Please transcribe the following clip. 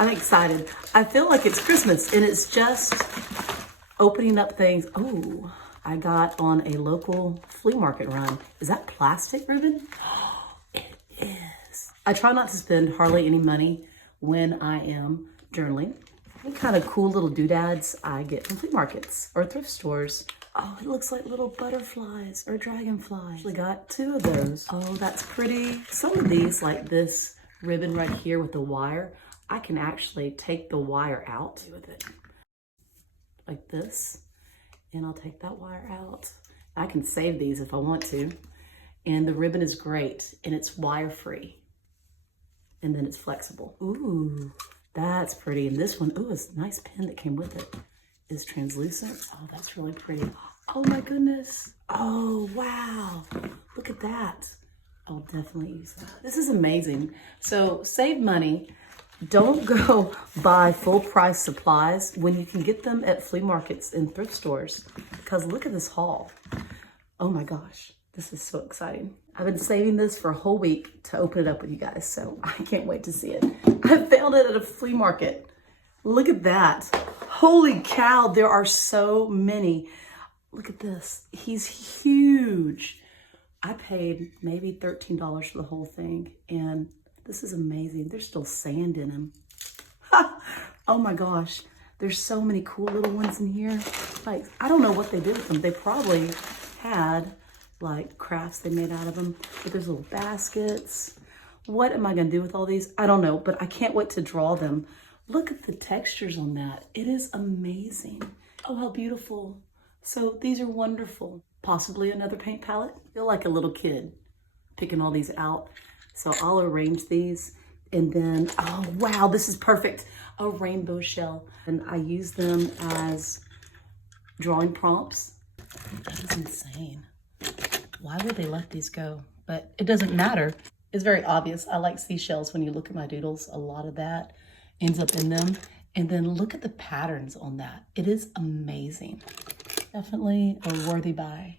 I'm excited. I feel like it's Christmas and it's just opening up things. Oh, I got on a local flea market run. Is that plastic ribbon? It is. I try not to spend hardly any money when I am journaling. What kind of cool little doodads I get from flea markets or thrift stores. Oh, it looks like little butterflies or dragonflies. We got 2 of those. Oh, that's pretty. Some of these, like this ribbon right here with the wire, I can actually take the wire out with it like this, and I'll take that wire out. I can save these if I want to. And the ribbon is great, and it's wire free. And then it's flexible. Ooh, that's pretty. And this one, ooh, it's a nice pen that came with it. Is translucent. Oh, that's really pretty. Oh my goodness. Oh, wow. Look at that. I'll definitely use that. This is amazing. So save money. Don't go buy full price supplies when you can get them at flea markets and thrift stores, because look at this haul. Oh my gosh, this is so exciting. I've been saving this for a whole week to open it up with you guys, so I can't wait to see it. I found it at a flea market. Look at that. Holy cow, there are so many. Look at this. He's huge. I paid maybe $13 for the whole thing, and this is amazing. There's still sand in him. Oh my gosh. There's so many cool little ones in here. Like, I don't know what they did with them. They probably had like crafts they made out of them, but there's little baskets. What am I gonna do with all these? I don't know, but I can't wait to draw them. Look at the textures on that. It is amazing. Oh, how beautiful. So these are wonderful. Possibly another paint palette. I feel like a little kid picking all these out. So I'll arrange these, and then, oh wow, this is perfect. A rainbow shell. And I use them as drawing prompts. That is insane. Why would they let these go? But it doesn't matter. It's very obvious. I like seashells. When you look at my doodles, a lot of that ends up in them. And then look at the patterns on that. It is amazing. Definitely a worthy buy.